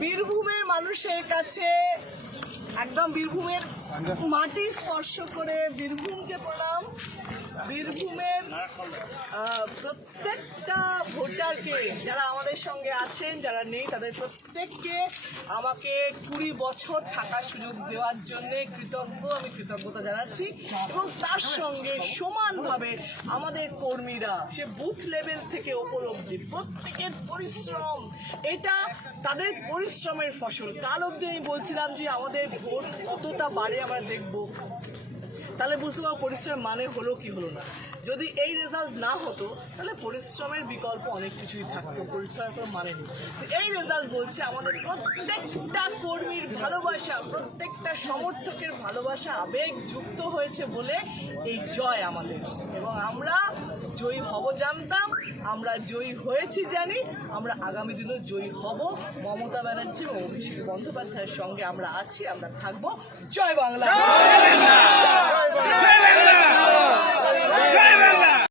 বীরভূমের মানুষের কাছে একদম বীরভূমের মাটি স্পর্শ করে বীরভূমকে প্রণাম। বীরভূমের প্রত্যেকটা ভোটারকে যারা আমাদের সঙ্গে আছেন, যারা নেই, তাদের প্রত্যেককে আমাকে কুড়ি বছর থাকার সুযোগ দেওয়ার জন্য কৃতজ্ঞ, আমি কৃতজ্ঞতা জানাচ্ছি। এবং তার সঙ্গে সমানভাবে আমাদের কর্মীরা, সে বুথ লেভেল থেকে ওপর অব্দি প্রত্যেকের পরিশ্রম, এটা তাদের পরিশ্রমের ফসল। কাল অব্দি আমি বলছিলাম যে আমাদের ভোট কতটা বাড়ে আমরা দেখব। তাহলে বুঝতে পারব পরিশ্রমের মানে হলো কি হলো না। যদি এই রেজাল্ট না হতো, তাহলে পরিশ্রমের বিকল্প অনেক কিছুই থাকতো, পরিশ্রমের কোনো মানে নেই। এই রেজাল্ট বলছে আমাদের প্রত্যেকটা কর্মীর ভালোবাসা, প্রত্যেকটা সমর্থকের ভালোবাসা আবেগ যুক্ত হয়েছে বলে এই জয় আমাদের। এবং আমরা জয়ী হব জানতাম, আমরা জয়ী হয়েছি জানি, আমরা আগামী দিনেও জয়ী হব। মমতা ব্যানার্জি এবং অভিষেক বন্দ্যোপাধ্যায়ের সঙ্গে আমরা আছি, আমরা থাকব। জয় বাংলা!